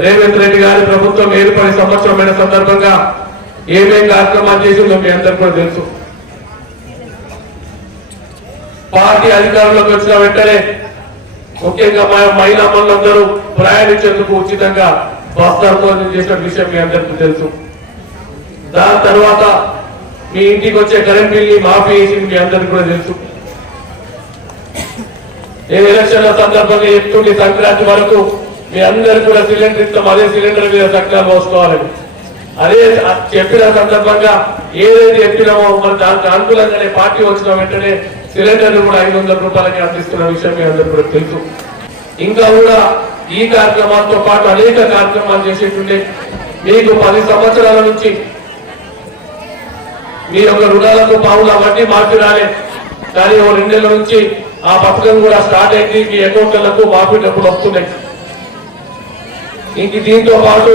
రేవంత్ రెడ్డి గారి ప్రభుత్వం ఏర్పడి సంవత్సరమైన సందర్భంగా ఏమేం కార్యక్రమాలు చేసిందో మీ అందరికీ కూడా తెలుసు. పార్టీ అధికారంలోకి వచ్చిన వెంటనే ముఖ్యంగా మహిళా మనులందరూ ప్రయాణించేందుకు ఉచితంగా బస్తాలతో చేసిన విషయం మీ అందరికీ తెలుసు. దాని తర్వాత మీ ఇంటికి వచ్చే కరెంట్ బిల్ని మాఫీ చేసింది మీ అందరికీ కూడా తెలుసు. నేను ఎలక్షన్ల సందర్భంగా చెప్తుండే సంక్రాంతి వరకు మీ అందరు కూడా సిలిండర్ ఇస్తాం అదే సిలిండర్ మీద చక్కగా మోసుకోవాలని అదే చెప్పిన సందర్భంగా ఏదైతే చెప్పినామో మన దానికి అనుకూలంగానే పార్టీ వచ్చిన వెంటనే సిలిండర్ కూడా ఐదు వందల రూపాయలకి అందిస్తున్న విషయం మీ అందరు కూడా తెలుసు. ఇంకా కూడా ఈ కార్యక్రమాలతో పాటు అనేక కార్యక్రమాలు చేసేటుండే మీకు పది సంవత్సరాల నుంచి మీ యొక్క రుణాలకు పావులు అవన్నీ మాఫీ రాలే. కానీ ఓ రెండేళ్ళ నుంచి ఆ పథకం కూడా స్టార్ట్ అయింది మీ అకౌంట్లకు మాఫీ డబ్బులు వస్తున్నాయి. ఇంక దీంతో పాటు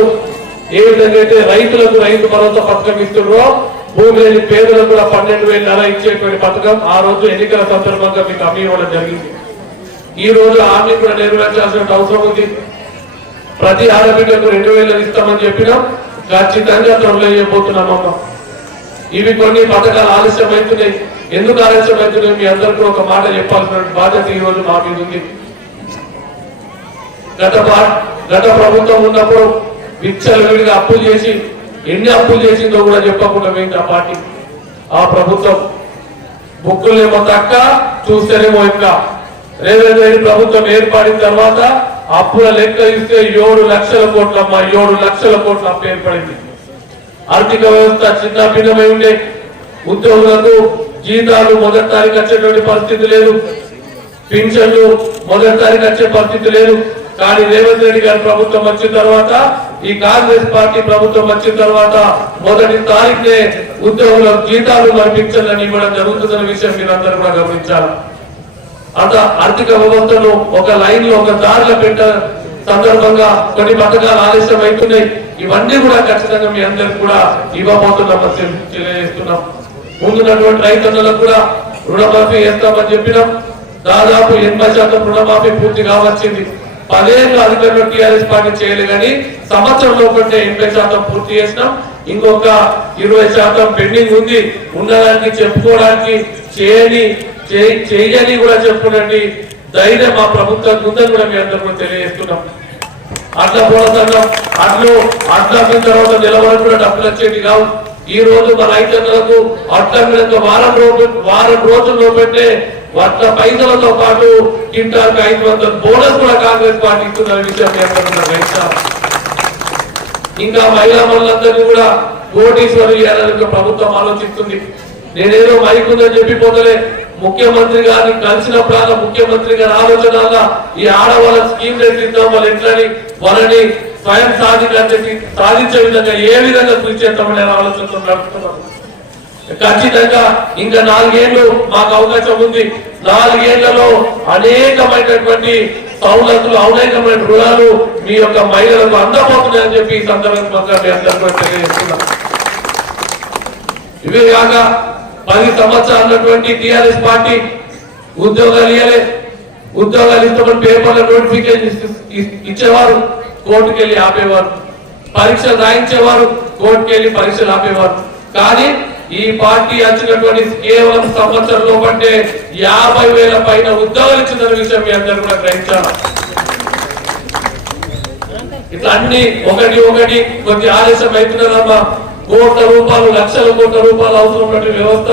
ఏ విధంగా అయితే రైతులకు రైతు భరోసా పథకం ఇస్తున్నారో భూమి లేని పేదలకు కూడా పన్నెండు వేల నెల ఇచ్చేటువంటి పథకం ఆ రోజు ఎన్నికల సందర్భంగా మీకు అమ్మి ఇవ్వడం జరిగింది. ఈ రోజు హామీ కూడా నెరవేర్చాల్సిన అవసరం ఉంది. ప్రతి ఆడబిడ్డకు రెండు వేలు ఇస్తామని చెప్పినాం ఖచ్చితంగా త్వరలో చేయబోతున్నామమ్మా ఇవి కొన్ని పథకాలు ఆలస్యం అవుతున్నాయి ఎందుకు ఆలస్యం అవుతున్నాయి మీ అందరికీ ఒక మాట చెప్పాల్సిన బాధ్యత ఈ రోజు మా మీద ఉంది గత గత ప్రభుత్వం ఉన్నప్పుడు విచ్చలవిడిగా అప్పులు చేసి ఎన్ని అప్పులు చేసిందో కూడా చెప్పకుండా మేము ఆ పార్టీ. ఆ ప్రభుత్వం బుక్కులేమో తక్క చూస్తేనేమో ఇంకా రేవంత్ రెడ్డి ప్రభుత్వం ఏర్పడిన తర్వాత అప్పుల లెక్క ఇస్తే ఏడు లక్షల కోట్లమ్మ ఏడు లక్షల కోట్ల అప్పు ఏర్పడింది. ఆర్థిక వ్యవస్థ చిన్న భిన్నమై ఉండే. ఉద్యోగులకు జీతాలు మొదటి తారీఖు వచ్చేటువంటి పరిస్థితి లేదు. పింఛన్లు మొదటి తారీఖు వచ్చే పరిస్థితి లేదు. కానీ రేవంత్ రెడ్డి గారి ప్రభుత్వం వచ్చిన తర్వాత ఈ కాంగ్రెస్ పార్టీ ప్రభుత్వం వచ్చిన తర్వాత మొదటి తారీఖునే ఉద్యోగులకు జీతాలు మరి ఇవ్వడం జరుగుతుందన్న విషయం మీరందరూ కూడా గమనించాలి. అంత ఆర్థిక వ్యవస్థను ఒక లైన్లో ఒక దారిలో పెట్ట సందర్భంగా కొన్ని పథకాలు ఆలస్యం అవుతున్నాయి. ఇవన్నీ కూడా ఖచ్చితంగా మీ అందరికి కూడా ఇవ్వబోతున్నామని తెలియజేస్తున్నాం. ముందున్నటువంటి రైతన్నులకు కూడా రుణమాఫీ చేస్తామని చెప్పినాం. దాదాపు ఎనభై శాతం రుణమాఫీ పూర్తి కావచ్చింది. పదేళ్ళు అధికారులు టీఆర్ఎస్ పార్టీ చేయలేదు కానీ సంవత్సరం లోపలే ఎనభై శాతం పూర్తి చేసినాం. ఇంకొక ఇరవై శాతం పెండింగ్ ఉంది. ఉండడానికి చెప్పుకోవడానికి చేయని చేయని కూడా చెప్పుకోండి ధైర్యం మా ప్రభుత్వం ఉందని కూడా మీ అందరూ తెలియజేస్తున్నాం. అట్లా పోరాటంలో అట్లు అట్ల తర్వాత నిలబడి కూడా డబ్బులు వచ్చేది కావు. ఈ రోజు మన రైతన్నలకు అట్ల వారం రోజు వారం రోజుల్లో పెట్టే వంద పైసలతో పాటు కింటాలకు ఐదు వందల బోనస్ కూడా కాంగ్రెస్ పార్టీ ఇస్తున్న విషయం ఇంకా మహిళా మనులందరినీ కూడా కోటీశ్వరు చేయాలని ప్రభుత్వం ఆలోచిస్తుంది. నేనేదో మైక్ ఉందని చెప్పి పోతలే ముఖ్యమంత్రి గారిని కలిసినప్పుడల్లా ముఖ్యమంత్రి గారి ఆలోచన ఈ ఆడవాళ్ళ స్కీమ్ రేట్ ఇద్దాం వాళ్ళు ఎట్లని? వాళ్ళని స్వయం సాధిక సాధించే విధంగా ఏ విధంగా కృషి చేద్దామనే ఆలోచనతో నడుపుతున్నాం ఖచ్చితంగా ఇంకా నాలుగేళ్ళు మాకు అవకాశం ఉంది. నాలుగేళ్ళలో అనేకమైనటువంటి సౌలతులు అనేకమైన రుణాలు మీ యొక్క మహిళలకు అందబోతున్నాయని చెప్పి ఈ సందర్భంగా మీ తెలియజేస్తున్నాం. ఇవే కాక పది సంవత్సరాలు టిఆర్ఎస్ పార్టీ ఉద్యోగాలు ఇవ్వలే ఉద్యోగాలు ఇస్తామని పేపర్ల నోటిఫికేషన్ ఇచ్చేవారు కోర్టుకు వెళ్ళి ఆపేవారు. పరీక్షలు రాయించేవారు కోర్టుకు వెళ్ళి పరీక్షలు ఆపేవారు. కానీ ఈ పార్టీ వచ్చినటువంటి కేవలం సంవత్సరం లోపంటే యాభై వేల పైన ఉద్యోగాలు ఇచ్చిన విషయం మీ అందరూ కూడా గ్రహించాలి. ఇట్లా అన్ని ఒకటి ఒకటి కొద్ది ఆలస్యం అవుతున్నదమ్మా కోట్ల రూపాయలు లక్షల కోట్ల రూపాయలు అవసరం ఉన్నటువంటి వ్యవస్థ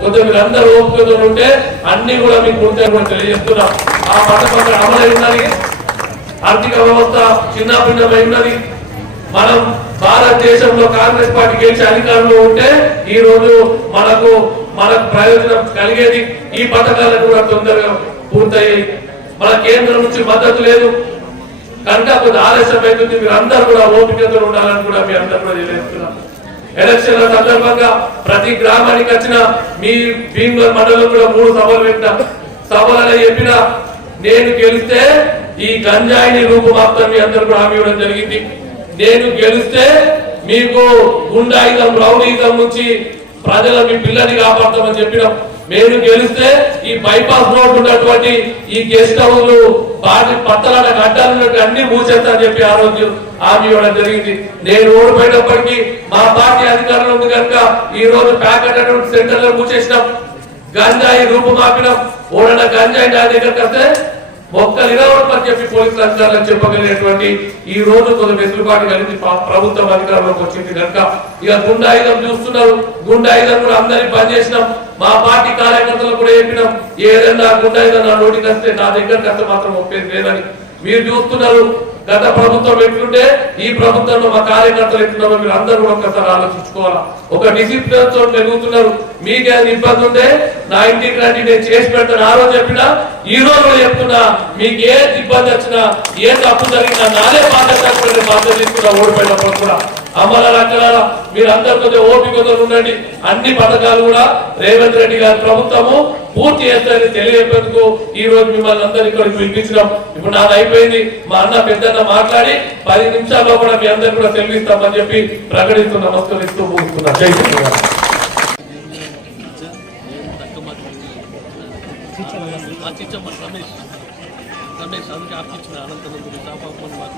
కొద్దిగా మీరందరూ అందరూ ఓపికతో ఉంటే అన్ని కూడా మీకు ఉంటాయని కూడా తెలియజేస్తున్నా. ఆ పథకం అక్కడ అమలై ఉన్నది. ఆర్థిక వ్యవస్థ చిన్న భిన్నమై ఉన్నది. మనం భారతదేశంలో కాంగ్రెస్ పార్టీ గెలిచి అధికారంలో ఉంటే ఈ రోజు మనకు మనకు ప్రయోజనం కలిగేది ఈ పథకాలను కూడా తొందరగా పూర్తయ్యాయి మన కేంద్రం నుంచి మద్దతు లేదు. కనుక కొద్ది ఆలస్యం అవుతుంది. మీరు అందరూ కూడా ఓపికతో ఉండాలని కూడా మీ అందరూ కూడా తెలియజేస్తున్నాం. ఎలక్షన్ల సందర్భంగా ప్రతి గ్రామానికి వచ్చిన మీ భీమవరం మండలం కూడా మూడు సభలు పెట్టిన సభలలో చెప్పిన నేను గెలిస్తే ఈ గంజాయిని రూపుమాపుతాను మీ అందరూ కూడా హామీ ఇవ్వడం జరిగింది. నేను గెలిస్తే మీకు గుండాయిజం రౌడీజం నుంచి ప్రజల మీ పిల్లని కాపాడతామని చెప్పినాం. మీరు గెలిస్తే ఈ బైపాస్ రోడ్ ఉన్నటువంటి ఈ గెస్ట్ హౌస్లు బాటి పత్తలాడ గడ్డలు అన్ని మూసేస్తా అని చెప్పి ఆ రోజు హామీ ఇవ్వడం జరిగింది. నేను ఓడిపోయినప్పటికీ మా పార్టీ అధికారంలో ఉంది కనుక ఈ రోజు ప్యాకెట్ అటువంటి సెంటర్లు మూసేసినాం. గంజాయి రూపుమాపినాం. ఓడన గంజాయి నా దగ్గరకు వస్తే మొక్కలు ఇరవని చెప్పి పోలీసులు అధికారులకు చెప్పగలిగినటువంటి ఈ రోజు కొంత వెసులుబాటు కలిగి ప్రభుత్వం అధికారంలోకి వచ్చింది కనుక ఇక గుండాయుధం చూస్తున్నారు. గుండాయుధం కూడా అందరినీ బంద్ చేసినాం. మా పార్టీ కార్యకర్తలు కూడా చెప్పినాం. ఏదైనా గుండాయుధం నా నోటికి వస్తే నా దగ్గర కథ మాత్రం ఒప్పేది లేదని. మీరు చూస్తున్నారు. గత ప్రభుత్వం ఎట్లుంటే ఈ ప్రభుత్వంలో మా కార్యకర్తలు ఎట్లున్నారో మీరు అందరూ ఒక్కసారి ఆలోచించుకోవాలా. ఒక డిసిప్లిన్తో పెరుగుతున్నారు. మీకే ఇబ్బంది ఉంటే నా ఇంటికి రండి నేను చేసి పెడతాను. ఆ రోజు చెప్పినా ఈ రోజు చెప్తున్నా మీకు ఏ ఇబ్బంది వచ్చినా ఏ తప్పు జరిగినా నాదే బాధ్యత బాధ్యత తీసుకున్నా ఓడిపోయినప్పుడు కూడా. అమ్మల రకాల మీరు కొంచెం ఓపికతో ఉండండి. అన్ని పథకాలు కూడా రేవంత్ రెడ్డి గారి ప్రభుత్వము పూర్తి చేస్తారని తెలియజేందుకు ఈ రోజు మిమ్మల్ని అందరు ఇక్కడికి పిలిపించినాం. ఇప్పుడు నాది అయిపోయింది. మా అన్న పెద్దన్న మాట్లాడి పది నిమిషాల్లో కూడా మీ అందరు కూడా సెలవిస్తామని చెప్పి ప్రకటిస్తూ నమస్కరిస్తూ ముగిస్తున్నా. జై శ్రీరామ్. రమేష్. రమేష్ అందుకే ఆర్పించిన అనంతరం గురించి మాకు